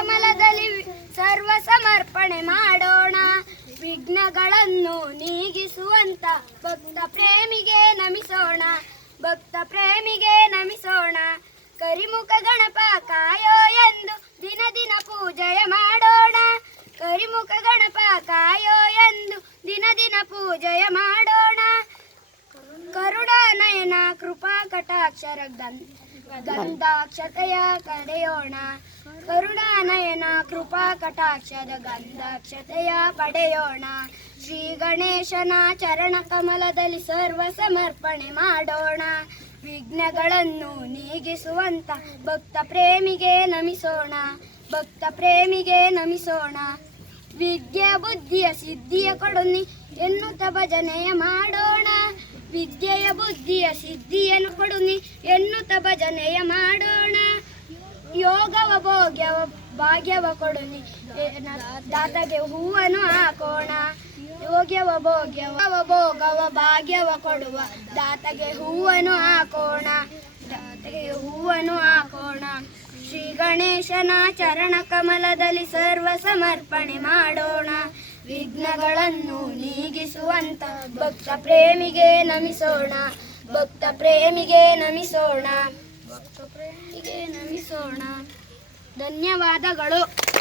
ಕಮಲದಲ್ಲಿ ಸರ್ವ ಸಮರ್ಪಣೆ ಮಾಡೋಣ. ವಿಘ್ನಗಳನ್ನು ನೀಗಿಸುವಂತ ಭಕ್ತ ಪ್ರೇಮಿಗೆ ನಮಿಸೋಣ. ಭಕ್ತ ಪ್ರೇಮಿಗೆ ನಮಿಸೋಣ. ಕರಿಮುಖ ಗಣಪ ಕಾಯೋ ಎಂದು ದಿನ ದಿನ ಪೂಜೆಯ ಮಾಡೋಣ. ಕರಿಮುಖ ಗಣಪ ಕಾಯೋ ಎಂದು ದಿನ ದಿನ ಪೂಜೆಯ ಮಾಡೋಣ. ಕರುಣಾನಯನ ಕೃಪಾ ಕಟಾಕ್ಷರ ಗಂಧಾಕ್ಷತೆಯ ಪಡೆಯೋಣ. ಕರುಣಾನಯನ ಕೃಪಾ ಕಟಾಕ್ಷದ ಗಂಧಾಕ್ಷತೆಯ ಪಡೆಯೋಣ. ಶ್ರೀ ಗಣೇಶನ ಚರಣ ಕಮಲದಲ್ಲಿ ಸರ್ವ ಸಮರ್ಪಣೆ ಮಾಡೋಣ. ವಿಘ್ನಗಳನ್ನು ನೀಗಿಸುವಂತ ಭಕ್ತ ಪ್ರೇಮಿಗೆ ನಮಿಸೋಣ. ಭಕ್ತ ಪ್ರೇಮಿಗೆ ನಮಿಸೋಣ. ವಿದ್ಯೆ ಬುದ್ಧಿಯ ಸಿದ್ಧಿಯ ಕೊಡುನಿ ಎನ್ನುತ್ತ ಭಜನೆಯ ಮಾಡೋಣ. ವಿದ್ಯೆಯ ಬುದ್ಧಿಯ ಸಿದ್ಧಿಯನ್ನು ಕೊಡುನಿ ಎನ್ನುತ್ತ ಭಜನೆಯ ಮಾಡೋಣ. ಯೋಗವ ಭೋಗ್ಯವ ಭಾಗ್ಯವ ಕೊಡುನಿ ದಾತಗೆ ಹೂವನ್ನು ಹಾಕೋಣ. ಯೋಗ್ಯವ ಭೋಗ್ಯವ ಭೋಗವ ಭಾಗ್ಯವ ಕೊಡುವ ದಾತಗೆ ಹೂವನ್ನು ಹಾಕೋಣ. ದಾತಗೆ ಹೂವನ್ನು ಹಾಕೋಣ. ಶ್ರೀ ಗಣೇಶನ ಚರಣ ಕಮಲದಲ್ಲಿ ಸರ್ವ ಸಮರ್ಪಣೆ ಮಾಡೋಣ. ವಿಘ್ನಗಳನ್ನು ನೀಗಿಸುವಂತ ಭಕ್ತ ಪ್ರೇಮಿಗೆ ನಮಿಸೋಣ. ಭಕ್ತ ಪ್ರೇಮಿಗೆ ನಮಿಸೋಣ. ಭಕ್ತ ಪ್ರೇಮಿಗೆ ನಮಿಸೋಣ. ಧನ್ಯವಾದಗಳು.